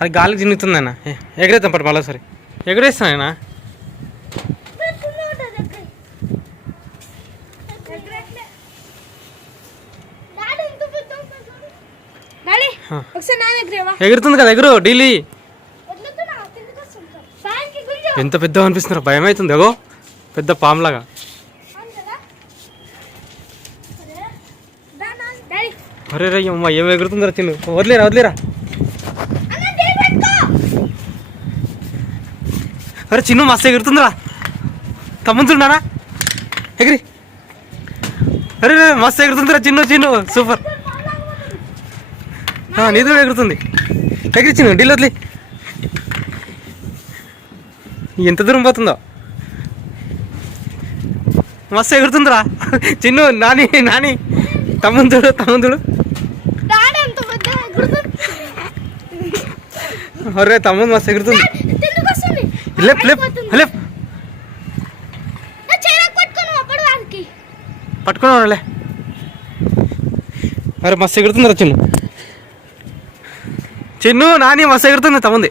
అది గాలికి చిన్నుతుందన్న. ఎగరేద్దాం పట్టు మళ్ళీ సరే ఎగరేస్తానైనా. ఎగురుతుంది కదా ఎగురు ఢిల్లీ. ఎంత పెద్ద అనిపిస్తున్నారు, భయం అవుతుంది. అగో పెద్ద పాములాగా. అరే రే అమ్మ ఏం ఎగురుతుందిరా చిన్ను. వదిలేరా వదిలేరా. అరే చిన్ను మస్తు ఎగురుతుందిరా. తమ్ముతున్నానా ఎగిరి. అరే రే మస్తు ఎగురుతుందిరా చిన్ను. చిన్ను సూపర్. నీది కూడా ఎగురుతుంది. ఎగిరి చిన్ను ఢిల్లీ వదిలే. ఎంత దూరం పోతుందో. మస్తు ఎగురుతుందిరా చిన్ను. నాని నాని తమ్ముడు తమ్ముడు. అరే తమ్ముడు మస్తు ఎగురుతుంది. లేప్ లేప్ లేప్ పట్టుకున్నాలే. అరే మస్తు ఎగురుతుందిరా చిన్ను. చిన్ను నాని మస్తు ఎగురుతుంది తమ్ముంది.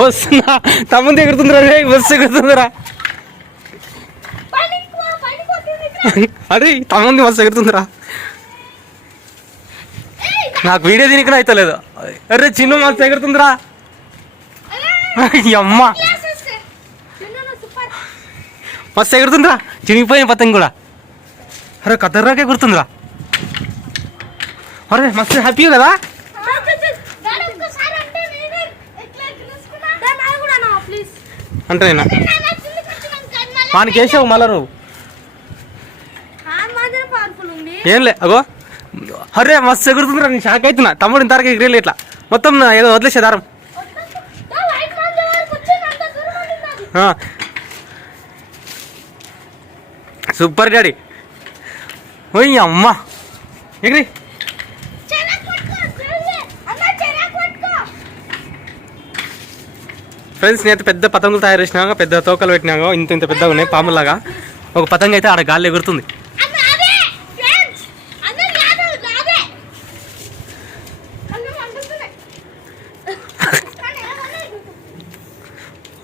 వస్తుందా తమ్ముంది ఎగురుతుందిరా. రే మస్తు ఎగురుతుందిరా. అరే తమ్ముంది మస్తు ఎగురుతుందిరా. నాకు వీడియో దీనికి అవుతలేదు. అరే చిన్ను మస్తు ఎగురుతుందిరా. అమ్మ మస్తు ఎగురుతుందిరా. చినిగిపోయిన పతంగి కూడా. అరే కదర్రాకే ఎగురుతుందిరా. అరే మస్తు హ్యాపీ కదా. అంటే నేను వానికి వేసావు మళ్ళా నువ్వు. ఏం లే అగో. అరే మస్తు ఎగురుతుందిరా. నేను షాక్ అవుతున్నా. తమ్ముడు ఇంతవరకు ఎగిరేలే ఇట్లా మొత్తం ఏదో వదిలేసే దారం. Super daddy. ఓయ్ అమ్మ ఎగిరి. ఫ్రెండ్స్ నేనైతే పెద్ద పతంగులు తయారు చేసినాక పెద్ద తోకలు పెట్టినాక ఇంత ఇంత పెద్దగా ఉన్నాయి పాములాగా. ఒక పతంగ అయితే ఆడ గాలి ఎగురుతుంది.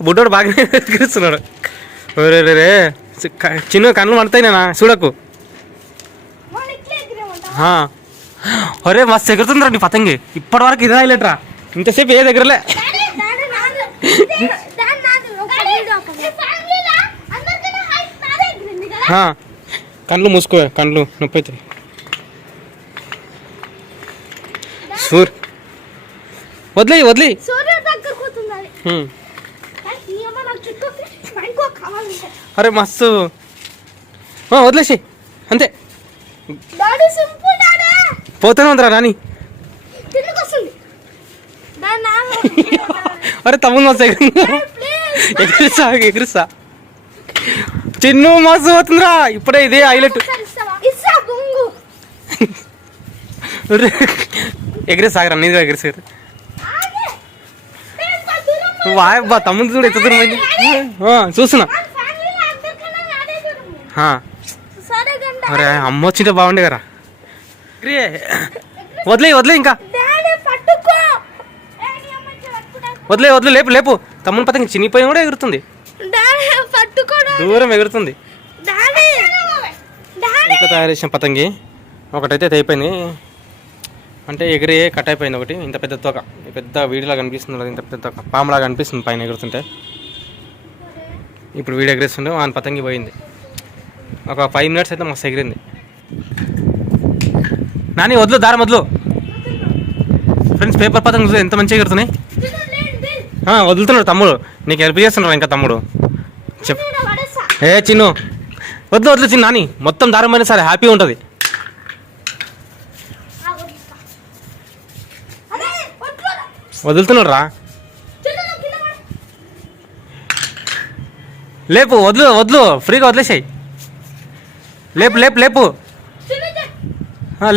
బుడ్డోడు బాగానే ఎగిరిస్తున్నాడు. రే చిన్న కళ్ళు మండుతాయి నేనా చూడకు. ఒరే మస్తు ఎగురుతుందిరా నీ పతంగి. ఇప్పటి వరకు ఇదే హైలైట్ రా. ఇంతసేపు ఏ దగ్గరలే. కళ్ళు మూసుకో, కళ్ళు నొప్పి అవుతాయి. సూర్ వదిలే వదిలే. అరే మస్తు వదిలేసి అంతే. పోతానే ఉందిరా రాని. అరే తమ్ముడు మస్తు ఎగిరిస్తా ఎగిరిస్తా. చిన్ను మస్తు పోతుందిరా. ఇప్పుడే ఇదే హైలైట్. ఎగిరిసాగరా నీది ఎగిరిసారు. వాయబ్బా తమ్ముడు చూడు ఎంత దూరం అయింది. చూస్తున్నా. అరే అమ్మ వచ్చింటే బాగుండే కదా. వదిలే వదిలే ఇంకా వదిలే వదిలే. లేపు లేపు. తమ్ముని పతంగి చినిగిపోయిన కూడా ఎగురుతుంది. దూరం ఎగురుతుంది. ఇంకా తయారు చేసిన పతంగి ఒకటైతే అయిపోయింది. అంటే ఎగిరి కట్ అయిపోయింది ఒకటి. ఇంత పెద్ద తోక పెద్ద వీడియోలా కనిపిస్తుంది. ఇంత పెద్ద తోక పాములాగా అనిపిస్తుంది పైన ఎగురుతుంటే. ఇప్పుడు వీడియో ఎగిరిస్తుండే ఆయన పతంగి పోయింది. ఒక 5 minutes అయితే మస్తు ఎగిరింది. నాని వద్దు దారం వద్దు. ఫ్రెండ్స్ పేపర్ పతంగులు ఎంత మంచిగా ఎగురుతున్నాయి. వదులుతున్నాడు తమ్ముడు. నీకు హెల్ప్ చేస్తున్నాడు ఇంకా తమ్ముడు. చెప్పు ఏ చిన్ను వద్దు వద్దు చిన్న. నాని మొత్తం దారం అయినా సరే హ్యాపీగా ఉంటుంది. వదులుతున్నాడు రా. లేపు వద్దు వద్దు ఫ్రీగా వదిలేసాయి. లేపు లేపు లేపు.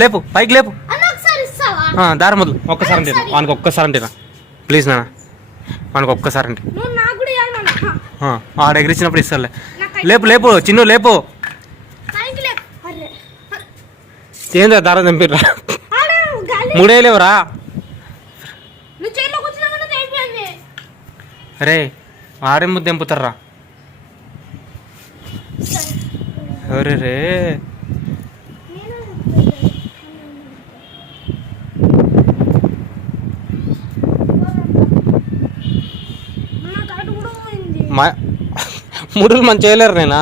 లేపు పైకి లేపు. దారం వద్దు. ఒక్కసారి అంటే వానికి ఒక్కసారి అంటేనా ప్లీజ్ నాన్న. వానికి ఒక్కసారి అంటే ఆడ ఎగిరించినప్పుడు ఇస్తారులే. లేపు లేపు చిన్ను లేపు. ఏందా దారం చంపిర్రా ఆడ గాలి మూడేలేవరా నువ్వు చైర్లో కూర్చున్నామన్నా అయిపోయింది. అరే ఆరేం ముద్ద తెంపుతారా అరే రే నా తాటు కూడా పోయింది. మా ముడులు మనం చేయలేరు నేనా